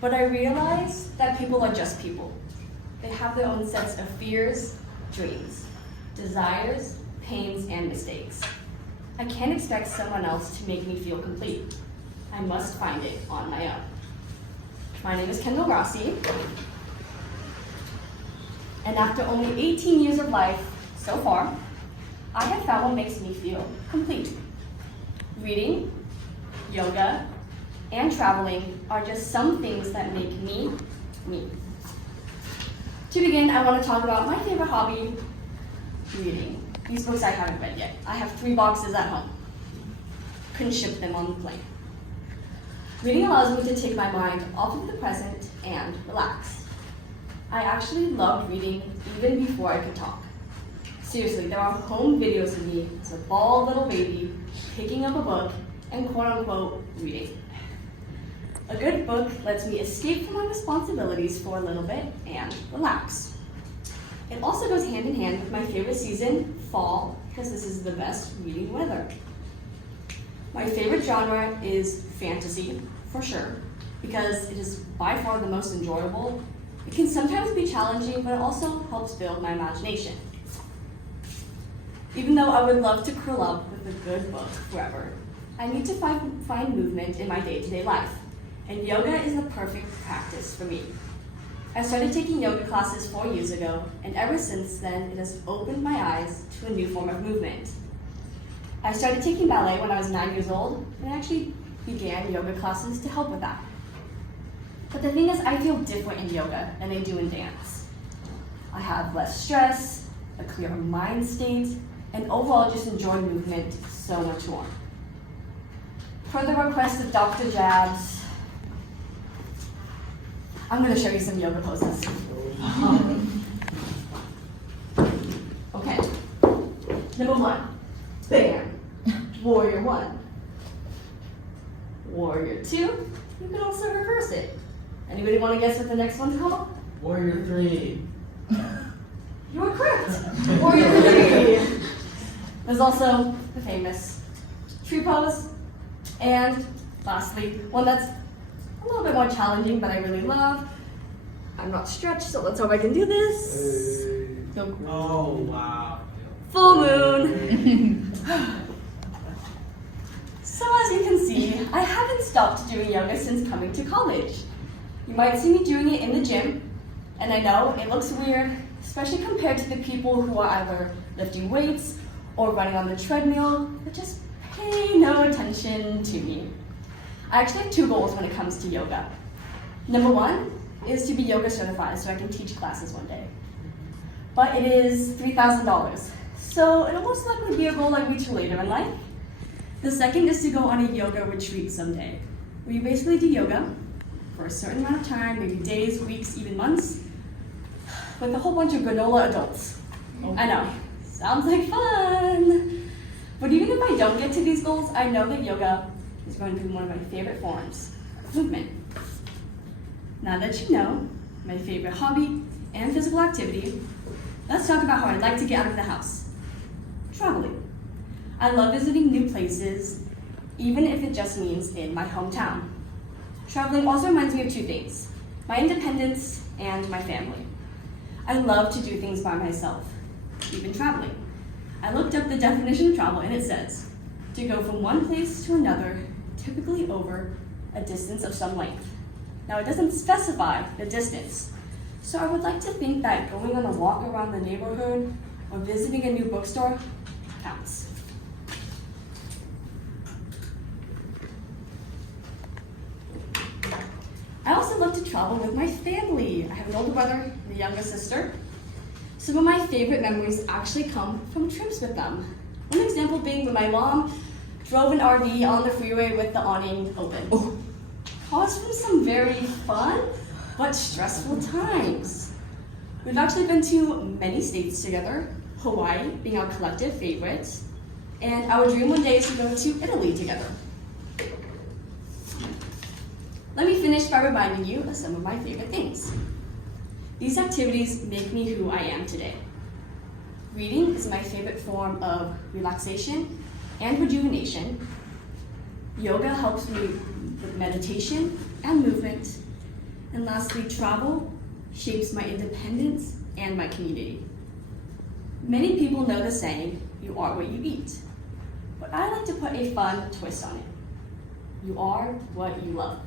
But I realize that people are just people. They have their own sets of fears, dreams, desires, pains, and mistakes. I can't expect someone else to make me feel complete. I must find it on my own. My name is Kendall Rossi, and after only 18 years of life so far, I have found what makes me feel complete. Reading, yoga, and traveling are just some things that make me, me. To begin, I want to talk about my favorite hobby, reading. These books I haven't read yet. I have 3 boxes at home. Couldn't ship them on the plane. Reading allows me to take my mind off of the present and relax. I actually loved reading even before I could talk. Seriously, there are home videos of me as a bald little baby picking up a book and quote-unquote reading. A good book lets me escape from my responsibilities for a little bit and relax. It also goes hand in hand with my favorite season, fall, because this is the best reading weather. My favorite genre is fantasy, for sure, because it is by far the most enjoyable. It can sometimes be challenging, but it also helps build my imagination. Even though I would love to curl up with a good book forever, I need to find movement in my day-to-day life, and yoga is the perfect practice for me. I started taking yoga classes 4 years ago, and ever since then, it has opened my eyes to a new form of movement. I started taking ballet when I was 9 years old, and I actually began yoga classes to help with that. But the thing is, I feel different in yoga than I do in dance. I have less stress, a clearer mind state, and overall just enjoy movement so much more. Per the request of Dr. Jabs, I'm going to show you some yoga poses. Okay. Number 1, bam. Warrior 1. Warrior 2. You can also reverse it. Anybody want to guess what the next one's called? Warrior 3. You are correct. Warrior 3. There's also the famous tree pose. And lastly, one that's a little bit more challenging, but I really love. I'm not stretched, so let's hope I can do this. Oh, wow. Full moon. So as you can see, I haven't stopped doing yoga since coming to college. You might see me doing it in the gym, and I know it looks weird, especially compared to the people who are either lifting weights or running on the treadmill, but just pay no attention to me. I actually have 2 goals when it comes to yoga. Number 1 is to be yoga certified so I can teach classes one day. But it is $3,000, so it'll most likely be a goal I reach later in life. The second is to go on a yoga retreat someday, where you basically do yoga for a certain amount of time, maybe days, weeks, even months, with a whole bunch of granola adults. I know, sounds like fun! But even if I don't get to these goals, I know that yoga is going to be one of my favorite forms of movement. Now that you know my favorite hobby and physical activity, let's talk about how I like to get out of the house. Traveling. I love visiting new places, even if it just means in my hometown. Traveling also reminds me of 2 things, my independence and my family. I love to do things by myself, even traveling. I looked up the definition of travel and it says, to go from one place to another, typically over a distance of some length. Now it doesn't specify the distance, so I would like to think that going on a walk around the neighborhood or visiting a new bookstore counts. I also love to travel with my family. I have an older brother and a younger sister. Some of my favorite memories actually come from trips with them. One example being when my mom drove an RV on the freeway with the awning open. Caused from some very fun but stressful times. We've actually been to many states together, Hawaii being our collective favorite, and our dream one day is to go to Italy together. Let me finish by reminding you of some of my favorite things. These activities make me who I am today. Reading is my favorite form of relaxation and rejuvenation. Yoga helps me with meditation and movement. And lastly, travel shapes my independence and my community. Many people know the saying, you are what you eat. But I like to put a fun twist on it. You are what you love.